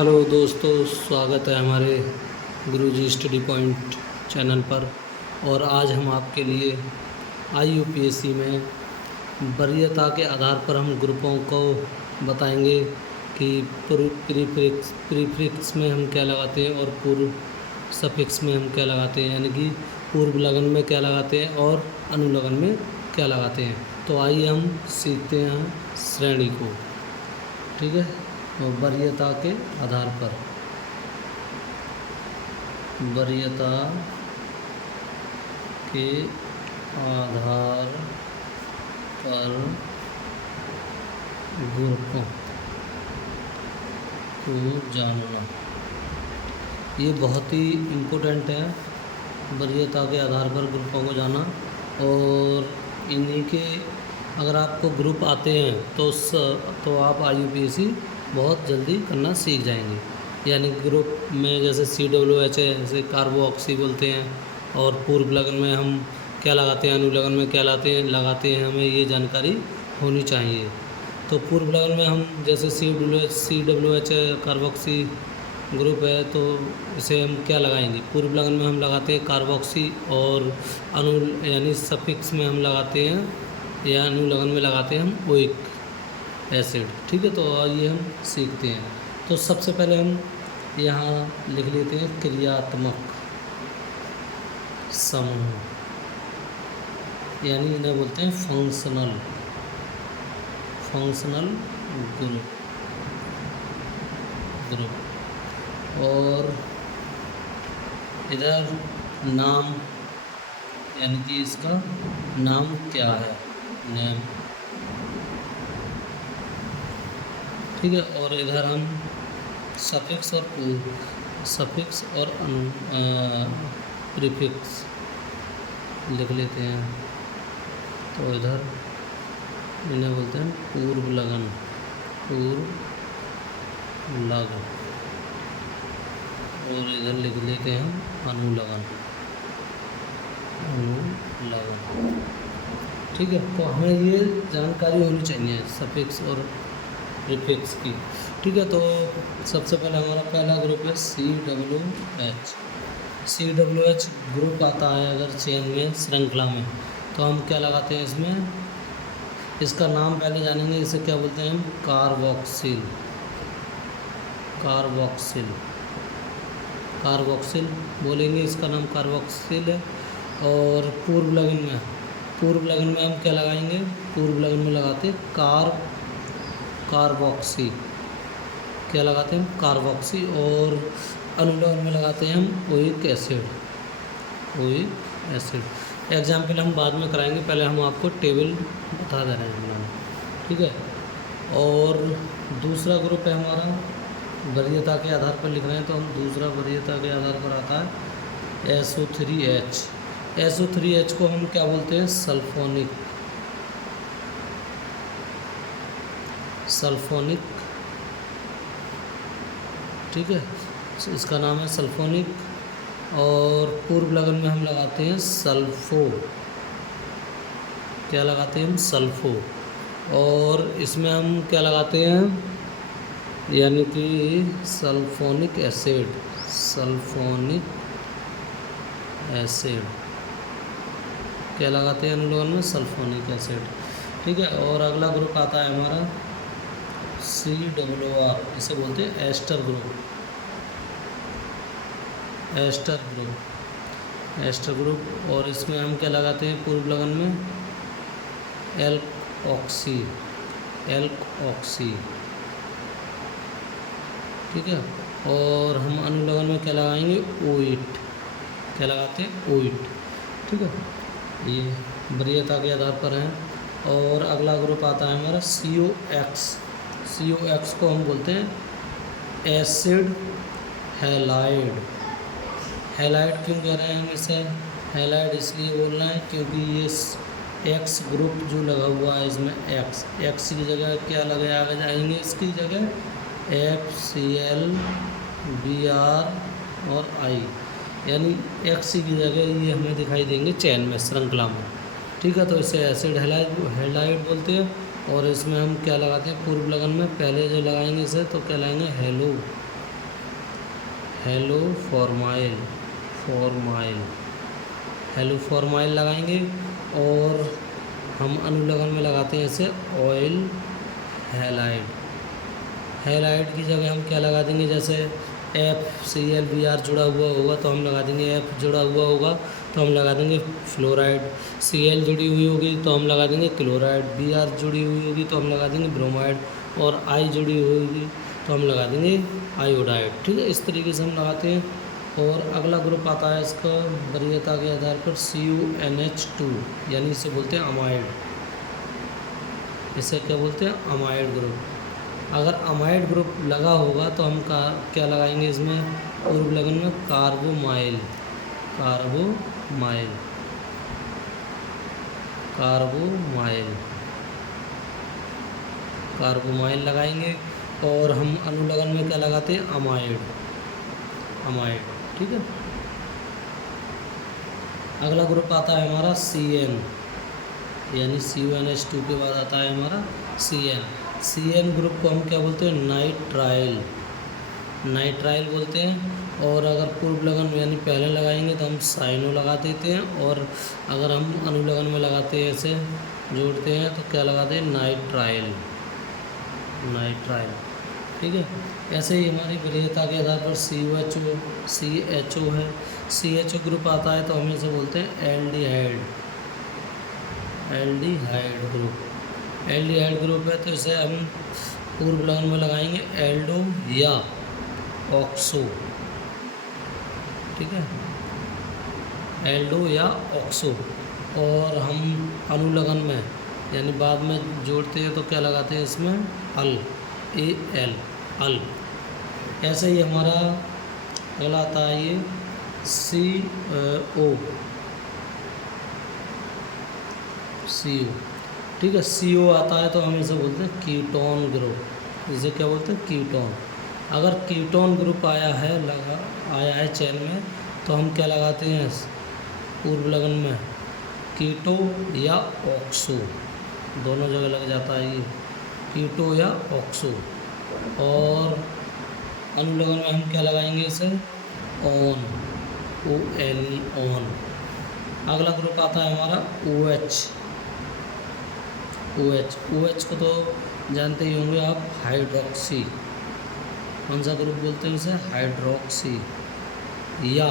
Hello दोस्तों, स्वागत है हमारे गुरुजी स्टडी पॉइंट चैनल पर। और आज हम आपके लिए आईयूपीएससी में वरीयता के आधार पर हम ग्रुपों को बताएंगे कि प्रीफिक्स में हम क्या लगाते हैं और पूर्व सफिक्स में हम क्या लगाते हैं, यानी कि पूर्व लगन में क्या लगाते हैं और अनुलगन में क्या लगाते हैं। तो आइए हम सीखते हैं श्रेणी को। ठीक है, और वरीयता के आधार पर, वरीयता के आधार पर ग्रुपों को जानना, ये बहुत ही इम्पोर्टेंट है। वरीयता के आधार पर ग्रुपों को जाना, और इन्हीं के अगर आपको ग्रुप आते हैं तो आप आईयूपीएससी बहुत जल्दी करना सीख जाएंगे। यानी ग्रुप में जैसे CWH है, जैसे कार्बोऑक्सी बोलते हैं, और पूर्व लगन में हम क्या लगाते हैं, अनुलगन में क्या लगाते हैं, हमें ये जानकारी होनी चाहिए। तो पूर्व लगन में हम जैसे CWH है, कार्बोऑक्सी ग्रुप है, तो इसे हम क्या लगाएंगे। पूर्व लगन में हम लगाते हैं कार्बोऑक्सी, और यानी सफिक्स में हम लगाते हैं या अनुलगन में लगाते हैं हम ओइक एसिड। ठीक है, तो ये हम सीखते हैं। तो सबसे पहले हम यहाँ लिख लेते हैं क्रियात्मक समूह, यानी इन्हें बोलते हैं फंक्शनल ग्रुप। और इधर नाम, यानी कि इसका नाम क्या है, नेम। ठीक है, और इधर हम सफिक्स और प्रीफिक्स लिख लेते हैं। तो इधर इन्हें बोलते हैं पूर्व लगन, और इधर लिख लेते हैं अनुलगन। ठीक है, तो हमें ये जानकारी होनी चाहिए सफिक्स और प्रीफिक्स की। ठीक है, तो सबसे पहले हमारा पहला ग्रुप है CWH ग्रुप आता है अगर चेन में, श्रृंखला में, तो हम क्या लगाते हैं इसमें। इसका नाम पहले जानेंगे, इसे क्या बोलते हैं हम, कार्बोक्सिल बोलेंगे, इसका नाम कार्बोक्सिल है। और पूर्व लगन में हम क्या लगाएंगे, पूर्व लगन में लगाते हैं कार्बोक्सी, क्या लगाते हैं हम, कार्बोक्सी। और अनुलगन में लगाते हैं हम ओइक एसिड। एग्जाम्पल हम बाद में कराएंगे, पहले हम आपको टेबल बता दे रहे हैं बनाना। ठीक है, और दूसरा ग्रुप है हमारा वरीयता के आधार पर लिख रहे हैं, तो हम दूसरा वरीयता के आधार पर आता है SO3H को हम क्या बोलते हैं, सल्फोनिक। ठीक है, इसका नाम है सल्फोनिक। और पूर्व लगन में हम लगाते हैं सल्फो, क्या लगाते हैं हम, सल्फो। और इसमें हम क्या लगाते हैं, यानी कि सल्फोनिक एसिड, क्या लगाते हैं अनुलगन में, सल्फोनिक एसिड। ठीक है, और अगला ग्रुप आता है हमारा CWR, इसे बोलते हैं एस्टर ग्रुप। और इसमें हम क्या लगाते हैं, पूर्व लगन में एल्क ऑक्सी। ठीक है, और हम अनुलगन में क्या लगाएंगे, ओइट, क्या लगाते हैं, ओइट। ठीक है, ये वरीयता के आधार पर है। और अगला ग्रुप आता है हमारा COX को हम बोलते हैं एसिड हैलाइड। क्यों कह रहे हैं हम इसे हैलाइड, इसलिए बोल रहे हैं क्योंकि ये X ग्रुप जो लगा हुआ है इसमें X की जगह क्या लगे आगे जाएंगे, इसकी जगह FCl Br और I, यानी X की जगह ये हमें दिखाई देंगे चैन में, श्रृंखला में। ठीक है, तो इसे एसिड हैलाइड बोलते हैं। और इसमें हम क्या लगाते हैं, पूर्व लगन में पहले जो लगाएंगे इसे, तो क्या लगाएंगे, hello formyl, formyl, hello formyl लगाएंगे। और हम अनुलग्न में लगाते हैं इसे ऑयल हैलाइड। हैलाइड की जगह हम क्या लगा देंगे, जैसे FCl जुड़ा हुआ होगा तो हम लगा देंगे, F जुड़ा हुआ होगा तो हम लगा देंगे फ्लोराइड, Cl जुड़ी हुई होगी तो हम लगा देंगे क्लोराइड, Br जुड़ी हुई होगी तो हम लगा देंगे ब्रोमाइड, और I जुड़ी हुई होगी तो हम लगा देंगे आयोडाइड। ठीक है, इस तरीके से हम लगाते हैं। और अगला ग्रुप आता है इसका वरीयता के आधार पर CuNH2, यानी इसे बोलते हैं अमाइड। इसे क्या बोलते हैं, अमाइड ग्रुप। अगर अमाइड ग्रुप लगा होगा तो हम क्या लगाएंगे इसमें, पूर्व लगन में कार्बोमाइल, कार्बोमाइल, कार्बोमाइल, कार्बोमाइल लगाएंगे। और हम अनुलग्न में क्या लगाते हैं, अमाइड, अमाइड। ठीक है, अगला ग्रुप आता है हमारा CN, यानी CuNH2 के बाद आता है हमारा CN। CN ग्रुप को हम क्या बोलते हैं, नाइट्राइल, नाइट्राइल बोलते हैं। और अगर पूर्व लगन यानी पहले लगाएंगे तो हम साइनो लगा देते हैं, और अगर हम अनुलग्न में लगाते हैं, ऐसे जोड़ते हैं तो क्या लगाते हैं, नाइट्राइल, नाइट्राइल। ठीक है, ऐसे ही हमारी वरीयता के आधार पर CHO है। CHO ग्रुप आता है तो हम इसे बोलते हैं aldehyde, aldehyde group. Aldehyde group है तो इसे हम पूर्व लगन में लगाएंगे एल्डो या ऑक्सो। ठीक है, एल्डो या ऑक्सो। और हम अनुलग्न में यानी बाद में जोड़ते हैं तो क्या लगाते हैं इसमें, अल, AL, अल। ऐसे ही हमारा अगला आता है ये CO, CO। ठीक है, CO आता है तो हम इसे बोलते हैं कीटोन ग्रुप। इसे क्या बोलते हैं, कीटोन। अगर कीटोन ग्रुप आया है चेन में तो हम क्या लगाते हैं पूर्व लगन में, कीटो या ऑक्सो, दोनों जगह लग जाता है ये, कीटो या ऑक्सो। और अनुलग्न में हम क्या लगाएंगे इसे, ऑन, ONE, ऑन। अगला ग्रुप आता है हमारा OH, OH को तो जानते ही होंगे आप, हाइड्रोक्सी। कौन सा ग्रुप बोलते हैं इसे, हाइड्रोक्सी, या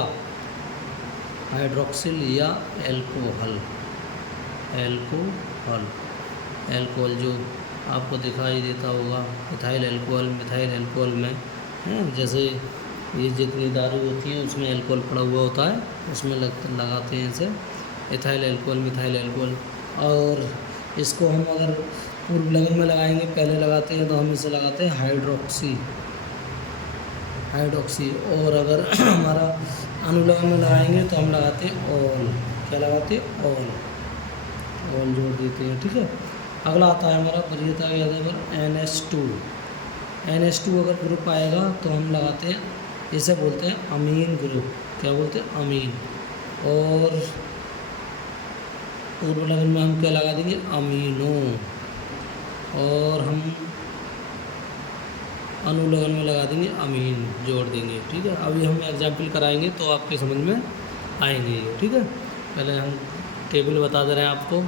हाइड्रोक्सिल या एल्कोहल, एल्कोहल, एल्कोहल जो आपको दिखाई देता होगा, इथाइल एल्कोहल, मिथाइल एल्कोहल में है। जैसे ये जितनी दारू होती है उसमें एल्कोहल पड़ा हुआ होता है, उसमें लगाते हैं इसे इथाइल एल्कोहल, मिथाइल एल्कोहल। और इसको हम अगर पूर्व लगन में लगाएंगे, पहले लगाते हैं तो हम इसे लगाते हैं हाइड्रोक्सी, हाइड्रोक्सी। और अगर हमारा अनुलग्न में लगाएंगे तो हम लगाते हैं ऑल, क्या लगाते हैं, ऑल, ऑल जोड़ देते हैं। ठीक है, अगला आता है हमारा वरीयता के आधार पर NH2। NH2 अगर ग्रुप आएगा तो हम लगाते हैं, इसे बोलते हैं अमीन ग्रुप, क्या बोलते हैं, अमीन। और पूर्व लगन में हम क्या लगा देंगे, अमीनो। और हम अनुलग्न में लगा देंगे अमीन, जोड़ देंगे। ठीक है, अभी हम एग्जाम्पल कराएंगे तो आपके समझ में आएंगे ये। ठीक है, पहले हम टेबल बता दे रहे हैं आपको,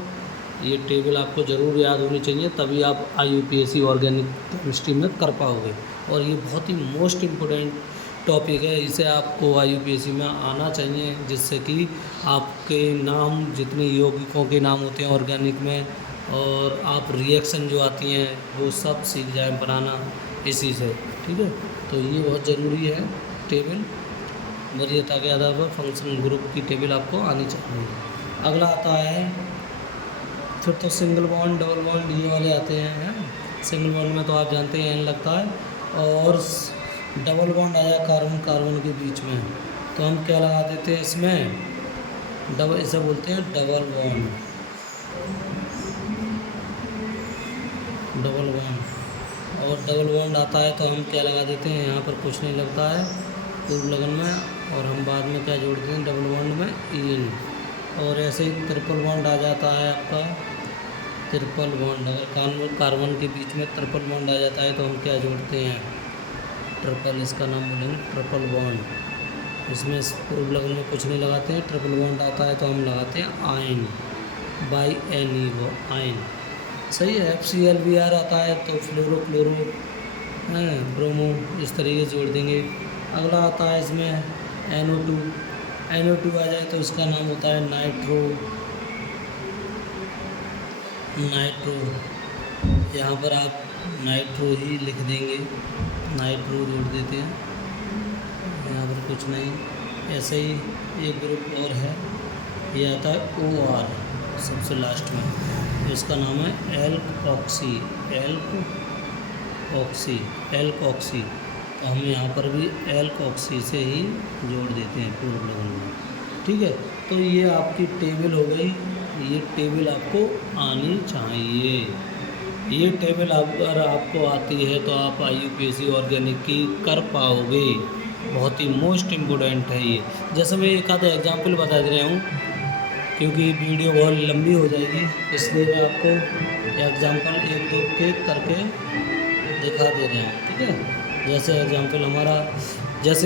ये टेबल आपको ज़रूर याद होनी चाहिए, तभी आप IUPAC ऑर्गेनिक केमिस्ट्री में कर पाओगे। और ये बहुत ही मोस्ट इम्पोर्टेंट टॉपिक है, इसे आपको IUPAC में आना चाहिए, जिससे कि आपके नाम, जितने यौगिकों के नाम होते हैं ऑर्गेनिक में, और आप रिएक्शन जो आती हैं वो सब सीख जाएं बनाना इसी से। ठीक है, तो ये बहुत ज़रूरी है टेबल, वरीयता के आधार पर फंक्शनल ग्रुप की टेबल आपको आनी चाहिए। अगला आता है फिर तो सिंगल बॉन्ड, डबल बॉन्ड, ये वाले आते हैं। सिंगल बॉन्ड में तो आप जानते हैं N लगता है, और डबल बॉन्ड आया कार्बन कार्बन के बीच में तो हम क्या लगा देते हैं इसमें, डबल, इसे बोलते हैं डबल बॉन्ड, डबल बॉन्ड। और डबल बॉन्ड आता है तो हम क्या लगा देते हैं, यहाँ पर कुछ नहीं लगता है पूर्व लगन में, और हम बाद में क्या जोड़ते हैं डबल बॉन्ड में, इन। और ऐसे ही ट्रिपल बॉन्ड आ जाता है आपका, ट्रिपल बॉन्ड। अगर कार्बन के बीच में ट्रिपल बॉन्ड आ जाता है तो हम क्या जोड़ते हैं, ट्रिपल, इसका नाम बोलेंगे ट्रिपल बॉन्ड। इसमें पूर्व लगन में कुछ नहीं लगाते हैं, ट्रिपल बॉन्ड आता है तो हम लगाते हैं आयन, बाई एन ई वो आयन। सही है। FCl आता है तो फ्लोरो क्लोरो ब्रोमो, इस तरीके से जोड़ देंगे। अगला आता है इसमें NO2, NO2 आ जाए तो इसका नाम होता है नाइट्रो, यहाँ पर आप नाइट्रो ही लिख देंगे, नाइट्रो जोड़ देते हैं, यहाँ पर कुछ नहीं। ऐसे ही एक ग्रुप और है, ये आता है OR सबसे लास्ट में, इसका नाम है एल्कोक्सी, एल्कोक्सी। तो हम यहाँ पर भी एल्कोक्सी से ही जोड़ देते हैं पूर्व लगन में। ठीक है, तो ये आपकी टेबल हो गई। ये टेबल आपको आनी चाहिए। ये टेबल अगर आपको आती है तो आप IUPAC ऑर्गेनिक की कर पाओगे। बहुत ही मोस्ट इम्पोर्टेंट है ये। जैसे मैं एक आधा एग्जाम्पल बता दे रहा हूँ, क्योंकि वीडियो बहुत लंबी हो जाएगी, इसलिए मैं आपको एग्जाम्पल एक दो के करके दिखा दे रहा हूँ। ठीक है, जैसे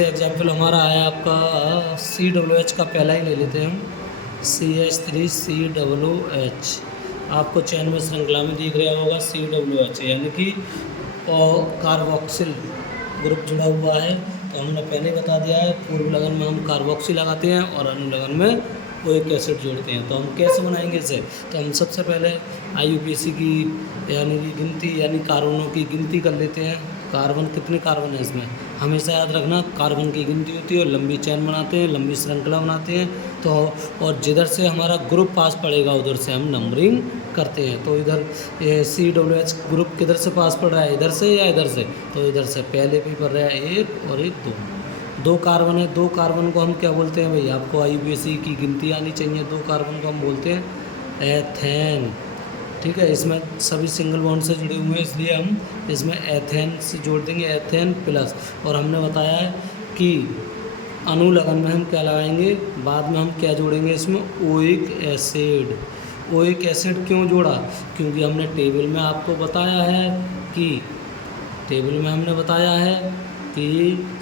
एग्जाम्पल हमारा आया आपका COOH का पहला ही ले लेते हैं हम, CH3COOH। आपको चैन में श्रृंखला में दिख रहा होगा COOH, यानी कि कार्बोक्सिल ग्रुप जुड़ा हुआ है। तो हमने पहले बता दिया है, पूर्व लगन में हम कार्बोक्सिल लगाते हैं और अनुलग्न में ओइक एसिड जोड़ते हैं। तो हम कैसे बनाएंगे इसे? तो हम सबसे पहले IUPAC की यानी कि गिनती, यानी कार्बनों की गिनती कर लेते हैं। कार्बन कितने कार्बन है इसमें, हमेशा याद रखना कार्बन की गिनती होती है। और लंबी चैन बनाते हैं, लंबी श्रृंखला बनाते हैं। तो और जिधर से हमारा ग्रुप पास पड़ेगा उधर से हम नंबरिंग करते हैं। तो इधर COOH ग्रुप किधर से पास पड़ रहा है, इधर से या इधर से? तो इधर से पहले भी पड़ रहा है एक और एक दो कार्बन है। दो कार्बन को हम क्या बोलते हैं भाई? आपको IUPAC की गिनती आनी चाहिए। दो कार्बन को हम बोलते हैं एथेन। ठीक है, इसमें सभी सिंगल बॉन्ड से जुड़े हुए हैं, इसलिए हम इसमें एथेन से जोड़ देंगे, एथेन प्लस। और हमने बताया है कि अनुलग्न में हम क्या लगाएंगे, बाद में हम क्या जोड़ेंगे इसमें? Oic acid. ओइक एसिड क्यों जोड़ा? क्योंकि हमने टेबल में आपको बताया है कि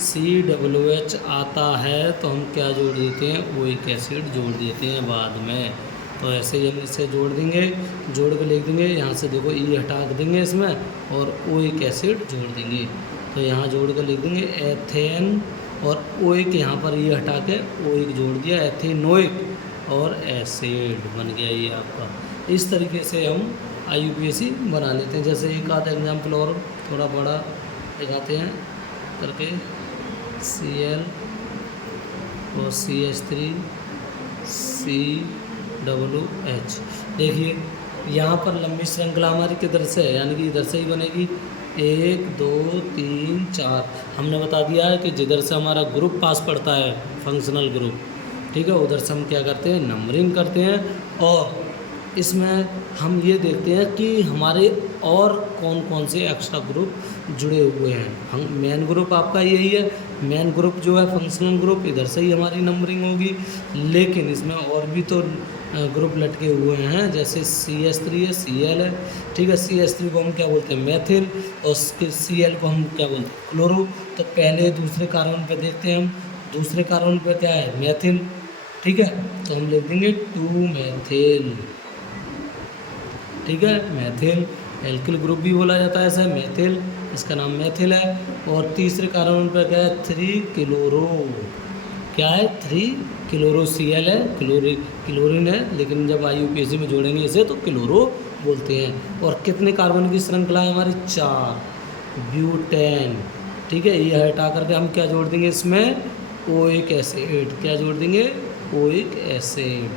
COOH आता है तो हम क्या जोड़ देते हैं? ओइक एसिड जोड़ देते हैं बाद में। तो ऐसे ही हम इसे जोड़ देंगे, जोड़ के लिख देंगे। यहाँ से देखो E हटा देंगे इसमें और ओइक एसिड जोड़ देंगे। तो यहाँ जोड़ के लिख देंगे एथेन और ओइक, यहाँ पर E हटा के ओइक जोड़ दिया, एथेनोइक और एसिड बन गया ये आपका। इस तरीके से हम IUPAC बना लेते हैं। जैसे एक आधा एग्जाम्पल और थोड़ा बड़ा दिखाते हैं करके, Cl और CH3COOH। देखिए यहाँ पर लंबी श्रृंखला हमारी किधर से है, यानी कि इधर से ही बनेगी। 1 2 3 4 हमने बता दिया है कि जिधर से हमारा ग्रुप पास पड़ता है, फंक्शनल ग्रुप, ठीक है, उधर से हम क्या करते हैं? नंबरिंग करते हैं। और इसमें हम ये देखते हैं कि हमारे और कौन कौन से एक्स्ट्रा ग्रुप जुड़े हुए हैं। हम मेन ग्रुप आपका यही है, मेन ग्रुप जो है फंक्शनल ग्रुप, इधर से ही हमारी नंबरिंग होगी। लेकिन इसमें और भी तो ग्रुप लटके हुए हैं, जैसे CH3 है, Cl है। ठीक है, CH3 को हम क्या बोलते हैं? मेथिल। और Cl को हम क्या बोलते हैं? क्लोरो। तो पहले दूसरे कार्बन पे देखते हैं हम। दूसरे कार्बन पे क्या है? मेथिल। ठीक है, तो हम लिख देंगे 2 मेथिल। ठीक है, मेथिल। एल्किल ग्रुप भी बोला जाता है ऐसा, मेथिल, इसका नाम मेथिल है। और तीसरे कार्बन पर क्या है? 3 क्लोरो। क्या है? 3 क्लोरो। Cl है, क्लोरीन है, लेकिन जब IUPAC में जोड़ेंगे इसे तो क्लोरो बोलते हैं। और कितने कार्बन की श्रृंखला है हमारी? 4, ब्यूटेन। ठीक है, ये हटा करके हम क्या जोड़ देंगे इसमें? Oic acid. क्या जोड़ देंगे? Oic acid.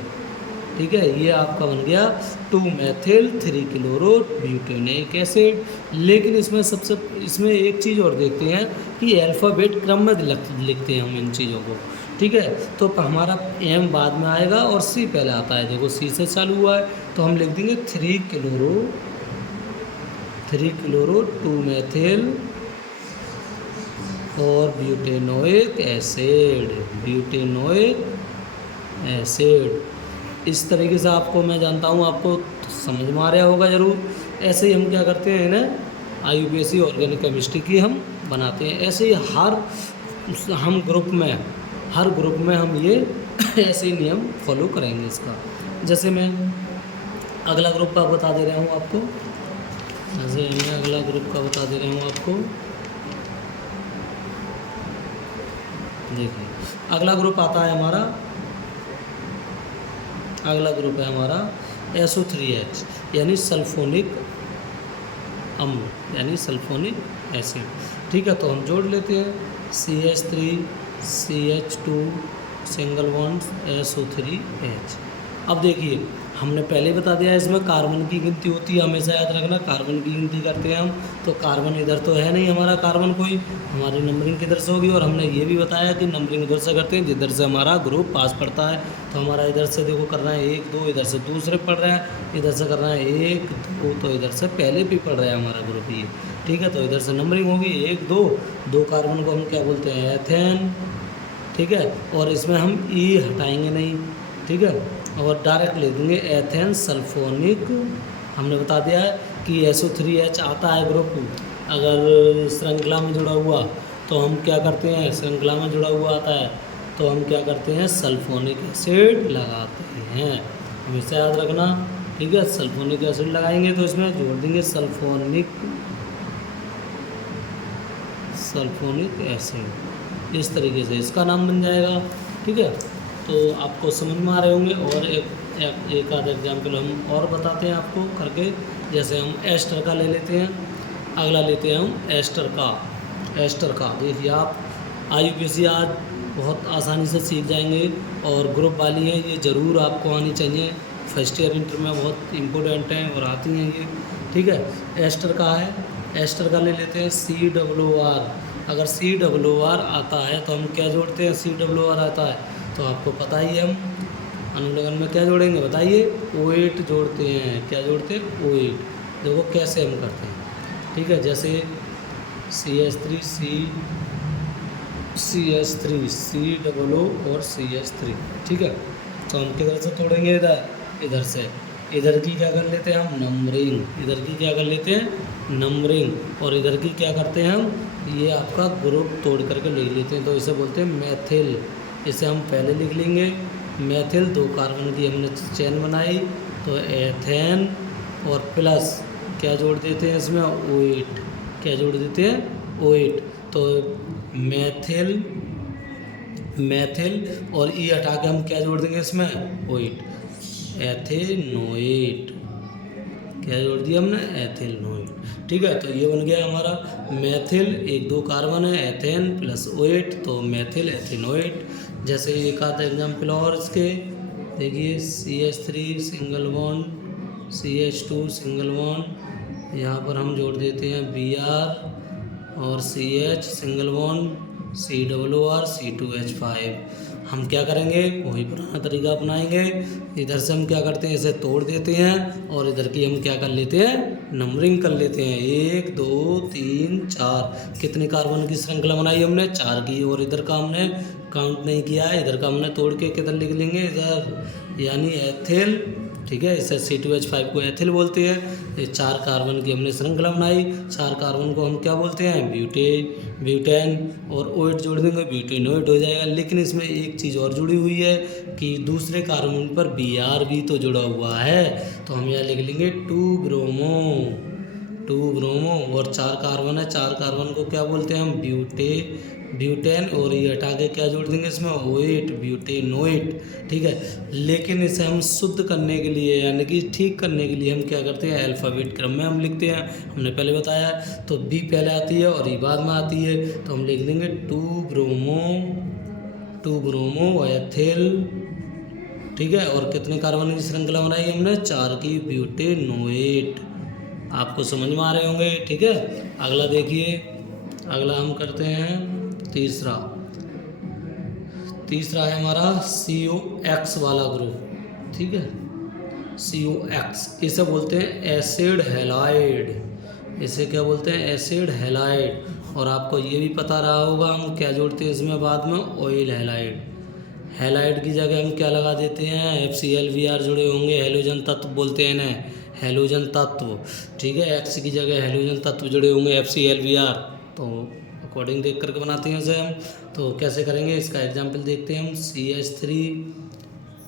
ठीक है, ये आपका बन गया 2 मेथिल 3 क्लोरो ब्यूटेनिक एसिड। लेकिन इसमें एक चीज़ और देखते हैं कि अल्फ़ाबेट क्रम में लिखते हैं हम इन चीज़ों को। ठीक है, तो हमारा M बाद में आएगा और C पहले आता है। देखो C से चालू हुआ है तो हम लिख देंगे 3 क्लोरो 2 मेथिल और ब्यूटेनोइक एसिड। इस तरीके से आपको मैं जानता हूँ आपको समझ में आ रहा होगा ज़रूर। ऐसे ही हम क्या करते हैं ना, IUPAC ऑर्गेनिक केमिस्ट्री की हम बनाते हैं। ऐसे ही हम हर ग्रुप में हम ये ऐसे ही नियम फॉलो करेंगे इसका। जैसे मैं अगला ग्रुप का बता दे रहा हूँ आपको, जैसे मैं अगला ग्रुप का बता दे रहा हूँ आपको। देखिए अगला ग्रुप आता है हमारा, अगला ग्रुप है हमारा SO3H यानी सल्फोनिक अम्ल यानी सल्फोनिक एसिड। ठीक है, तो हम जोड़ लेते हैं CH3 CH2 single bond SO3H। अब देखिए हमने पहले बता दिया इसमें कार्बन की गिनती होती है, हमेशा याद रखना कार्बन की गिनती करते हैं हम। तो कार्बन इधर तो है नहीं हमारा, कार्बन कोई, हमारी नंबरिंग किधर से होगी। और हमने ये भी बताया कि नंबरिंग उधर से करते हैं जिधर से हमारा ग्रुप पास पड़ता है। तो हमारा इधर से देखो करना है 1 2, इधर से दूसरे पढ़ रहा है, इधर से करना है 1 2, तो इधर से पहले भी पढ़ रहा है हमारा ग्रुप ये। ठीक है, तो इधर से नंबरिंग होगी 1 2 कार्बन को हम क्या बोलते हैं एथेन। ठीक है, और इसमें हम ई हटाएंगे नहीं। ठीक है, और डायरेक्ट ले देंगे एथेन सल्फोनिक। हमने बता दिया है कि SO3H आता है ग्रुप अगर श्रृंखला में जुड़ा हुआ, तो हम क्या करते हैं, श्रृंखला में जुड़ा हुआ आता है तो हम क्या करते हैं सल्फोनिक एसिड लगाते हैं, हमेशा याद रखना। ठीक है, सल्फोनिक एसिड लगाएंगे तो इसमें जोड़ देंगे सल्फोनिक एसिड, इस तरीके से इसका नाम बन जाएगा। ठीक है, तो आपको समझ में आ रहे होंगे। और एक आध एग्जाम्पल हम और बताते हैं आपको करके। जैसे हम एस्टर का ले लेते हैं, अगला लेते हैं हम एस्टर का। देखिए आप IUPAC आज बहुत आसानी से सीख जाएंगे, और ग्रुप वाली हैं ये ज़रूर आपको आनी चाहिए, फर्स्ट ईयर इंटर में बहुत इम्पोर्टेंट हैं और आती हैं ये। ठीक है, एस्टर का है, एस्टर का ले लेते हैं COOR। अगर COOR आता है तो हम क्या जोड़ते हैं, COOR आता है तो आपको पता ही है हम अनुलग्न में क्या जोड़ेंगे बताइए, OH जोड़ते हैं। क्या जोड़ते हैं, OH। देखो कैसे हम करते हैं। ठीक है, जैसे CH3 COO और CH3। ठीक है, तो हम किधर से तोड़ेंगे, इधर से। इधर की क्या कर लेते हैं हम नंबरिंग, इधर की क्या कर लेते हैं नंबरिंग, और इधर की क्या करते हैं हम, ये आपका ग्रुप तोड़ करके लिख लेते हैं। तो इसे बोलते हैं मैथिल। इसे हम पहले लिख लेंगे मैथिल, 2 कार्बन की हमने चेन बनाई तो एथेन, और प्लस क्या जोड़ देते हैं इसमें OH। क्या जोड़ देते हैं OH। तो मैथिल और ई हटा के हम क्या जोड़ देंगे इसमें OH, एथेनोएट। क्या जोड़ दिया हमने एथेनोएट। ठीक है, तो ये बन गया हमारा मैथिल, 1 2 कार्बन है एथेन प्लस OH तो मैथिल एथेनोएट। जैसे एक आधा एग्जाम्पल और इसके देखिए, CH3 single bond CH2 single bond, यहाँ पर हम जोड़ देते हैं Br और CH single bond COOR C2H5। हम क्या करेंगे, वही पुराना तरीका अपनाएंगे। इधर से हम क्या करते हैं, इसे तोड़ देते हैं और इधर की हम क्या कर लेते हैं नंबरिंग कर लेते हैं 1 2 3 4। कितने कार्बन की श्रृंखला बनाई हमने, 4 की, और इधर का हमने काउंट नहीं किया है, इधर का हमने तोड़ के किधर लिख लेंगे इधर, यानी एथिल। ठीक है, इसे C2H5 को एथिल बोलते हैं। ये 4 कार्बन की हमने श्रृंखला बनाई, 4 कार्बन को हम क्या बोलते हैं ब्यूटेन, और OH जोड़ देंगे ब्यूटेनोएट हो जाएगा। लेकिन इसमें एक चीज़ और जुड़ी हुई है कि दूसरे कार्बन पर Br भी तो जुड़ा हुआ है, तो हम यहाँ लिख लेंगे 2 ब्रोमो, और 4 कार्बन है, 4 कार्बन को क्या बोलते हैं हम ब्यूटेन, और ये हटा के क्या जोड़ देंगे इसमें OH ब्यूटेनोएट। ठीक है, लेकिन इसे हम शुद्ध करने के लिए यानी कि ठीक करने के लिए हम क्या करते हैं अल्फ़ाबेट क्रम में हम लिखते हैं। हमने पहले बताया, तो B पहले आती है और E बाद में आती है, तो हम लिख देंगे 2 ब्रोमो एथिल। ठीक है, और कितने कार्बन की श्रृंखला बनाई हमने, 4 की ब्यूटेनोएट। आपको समझ में आ रहे होंगे। ठीक है, अगला देखिए, अगला हम करते हैं तीसरा है हमारा COX वाला ग्रुप। ठीक है, COX, इसे बोलते हैं एसिड हैलाइड। इसे क्या बोलते हैं एसिड हैलाइड। और आपको ये भी पता रहा होगा हम क्या जोड़ते हैं इसमें बाद में ऑयल हैलाइड। हैलाइड की जगह हम क्या लगा देते हैं HClVr जुड़े होंगे, हैलोजन तत्व बोलते हैं ना, हैलोजन तत्व। ठीक है, X की जगह हैलोजन तत्व जुड़े होंगे HClVr, तो अकॉर्डिंग देख करके बनाते हैं इसे हम। तो कैसे करेंगे इसका एग्जाम्पल देखते हैं हम। CH3,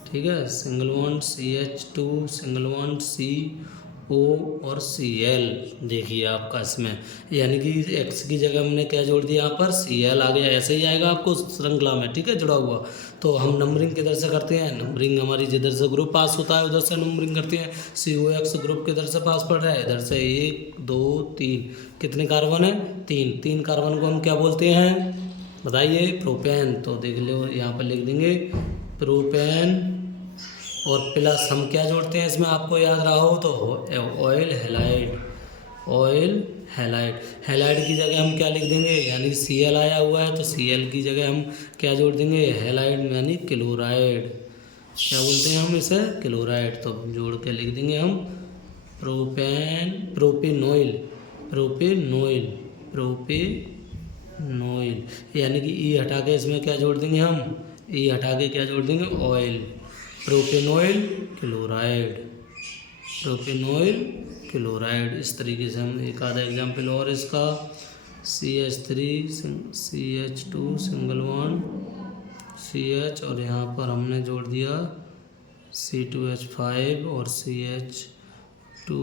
ठीक है, single bond CH2, single bond CO और Cl। देखिए आपका इसमें यानी कि X की जगह हमने क्या जोड़ दिया यहाँ पर, Cl आ गया। ऐसे ही आएगा आपको श्रृंखला में, ठीक है, जुड़ा हुआ। तो हम नंबरिंग किधर से करते हैं, नंबरिंग हमारी जिधर से ग्रुप पास होता है उधर से नंबरिंग करते हैं। COX ग्रुप किधर से पास पड़ रहा है, इधर से 1 2 3। कितने कार्बन है, 3 कार्बन को हम क्या बोलते हैं बताइए, प्रोपेन। तो देख लो यहाँ पर लिख देंगे प्रोपेन, और प्लस हम क्या जोड़ते हैं इसमें, आपको याद रहा हो तो oil halide. Oil halide, halide की जगह हम क्या लिख देंगे, यानी Cl आया हुआ है तो Cl की जगह हम क्या जोड़ देंगे, हैलाइड यानी क्लोराइड। क्या बोलते हैं हम इसे, क्लोराइड। तो जोड़ के लिख देंगे हम प्रोपेन, प्रोपेनॉइल, प्रोपेनॉइल, प्रोपेनॉइल। यानी कि ई हटा के इसमें क्या जोड़ देंगे हम, ई हटा के क्या जोड़ देंगे, oil. Propanoyl chloride, propanoyl chloride. इस तरीके से हम एक आधा एग्जाम्पल और इसका, CH3 CH2 single bond CH, और यहाँ पर हमने जोड़ दिया C2H5 और CH2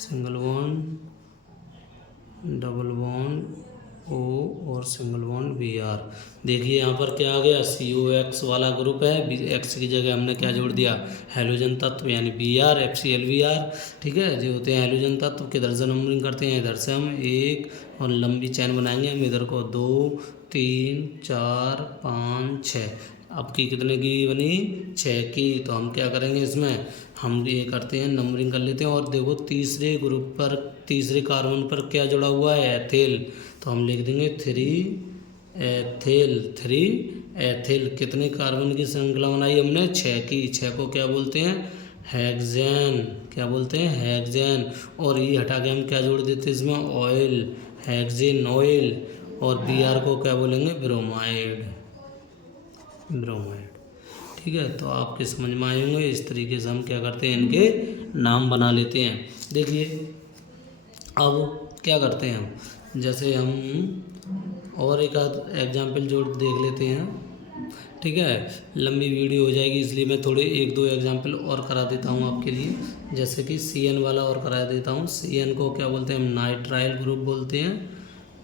single bond double bond O और सिंगल बॉन्ड Br। देखिए यहाँ पर क्या आ गया, COX वाला ग्रुप है, X की जगह हमने क्या जोड़ दिया, हैलोजन तत्व यानी Br, FClBr, ठीक है। जो होते हैं हैलोजन तत्व, किधर से नंबरिंग करते हैं, इधर से हम 1 और लंबी चैन बनाएंगे हम इधर को 2 3 4 5 6। अब की कितने की बनी, 6 की। तो हम क्या करेंगे इसमें, हम ये करते हैं नंबरिंग कर लेते हैं। और देखो तीसरे ग्रुप पर, तीसरे कार्बन पर क्या जुड़ा हुआ है, एथिल। तो हम लिख देंगे 3 एथिल, 3 एथिल। कितने कार्बन की श्रृंखला बनाई हमने, 6 की। 6 को क्या बोलते हैं, हेक्सेन। क्या बोलते हैं, हेक्सेन। और ये हटा के हम क्या जोड़ देते हैं इसमें, ऑयल, हेक्सेन ऑयल। और Br को क्या बोलेंगे, ब्रोमाइड, ब्रोमाइड, ठीक है। तो आपके समझ में आए होंगे। इस तरीके से हम क्या करते हैं, इनके नाम बना लेते हैं। देखिए अब क्या करते हैं हम, जैसे हम और एक आध एग्जाम्पल जोड़ देख लेते हैं, ठीक है। लंबी वीडियो हो जाएगी इसलिए मैं थोड़े 1-2 एग्जाम्पल और करा देता हूँ आपके लिए। जैसे कि CN वाला और करा देता हूँ। CN को क्या बोलते हैं हम, नाइट्राइल ग्रुप बोलते हैं,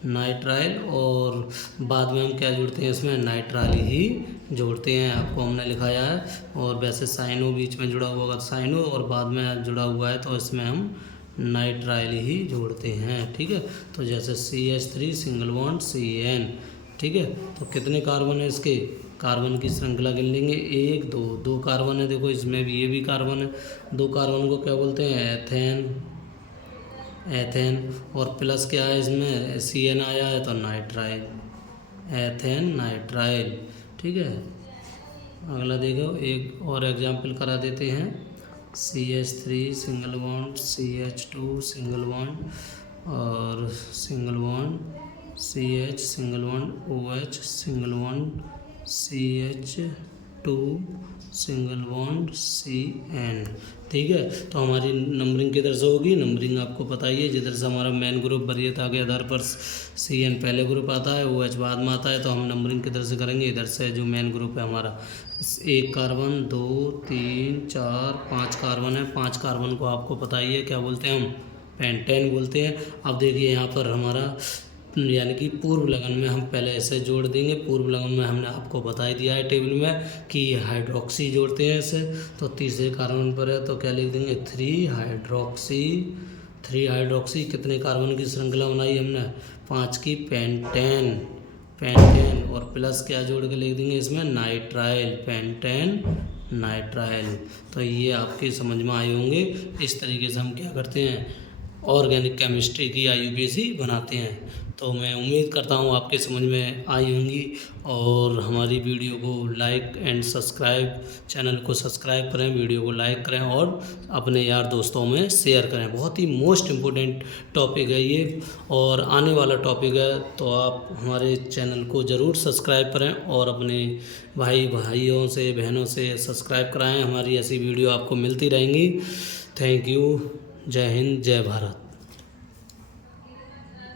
नाइट्राइल। और बाद में हम क्या जोड़ते हैं इसमें, नाइट्राइल ही जोड़ते हैं, आपको हमने लिखाया है। और वैसे साइनो बीच में जुड़ा हुआ होगा, साइनो, और बाद में जुड़ा हुआ है तो इसमें हम नाइट्राइल ही जोड़ते हैं, ठीक है। तो जैसे CH3 सिंगल बॉन्ड CN, ठीक है। तो कितने कार्बन है इसके, कार्बन की श्रृंखला गिन लेंगे, 1 2 2 कार्बन है। देखो इसमें भी ये भी कार्बन है। 2 कार्बन को क्या बोलते हैं, एथेन, एथेन। और प्लस क्या है इसमें, CN आया है तो नाइट्राइल, एथेन नाइट्राइल, ठीक है। अगला देखो एक और एग्जाम्पल करा देते हैं। CH3 single bond CH2 single bond और single bond CH single bond OH single bond CH2 single bond CN, ठीक है। तो हमारी नंबरिंग किधर से होगी, नंबरिंग आपको पता ही है, जिधर से हमारा मेन ग्रुप वरीयता के आधार पर CN पहले ग्रुप आता है, OH बाद में आता है। तो हम नंबरिंग किधर से करेंगे, इधर से जो मेन ग्रुप है हमारा, 1 कार्बन 2 3 4 5 कार्बन है। 5 कार्बन को आपको पता ही है क्या बोलते हैं हम, पेंटेन बोलते हैं। अब देखिए यहाँ पर हमारा यानी कि पूर्व लगन में हम पहले ऐसे जोड़ देंगे। पूर्व लगन में हमने आपको बता ही दिया है टेबल में कि हाइड्रोक्सी जोड़ते हैं इसे। तो तीसरे कार्बन पर है तो क्या लिख देंगे, 3 हाइड्रोक्सी, 3 हाइड्रोक्सी। कितने कार्बन की श्रृंखला बनाई हमने, 5 की, पेंटेन, पेंटेन। और प्लस क्या जोड़ के लिख देंगे इसमें, नाइट्राइल, पेंटेन नाइट्राइल। तो ये आपके समझ में आए होंगे। इस तरीके से हम क्या करते हैं, ऑर्गेनिक केमिस्ट्री की IUPAC बनाते हैं। तो मैं उम्मीद करता हूँ आपके समझ में आई होंगी। और हमारी वीडियो को लाइक एंड सब्सक्राइब, चैनल को सब्सक्राइब करें, वीडियो को लाइक करें और अपने यार दोस्तों में शेयर करें। बहुत ही मोस्ट इम्पोर्टेंट टॉपिक है ये और आने वाला टॉपिक है। तो आप हमारे चैनल को ज़रूर सब्सक्राइब करें और अपने भाइयों से, बहनों से सब्सक्राइब कराएँ। हमारी ऐसी वीडियो आपको मिलती रहेंगी। Thank you. जय हिंद, जय भारत।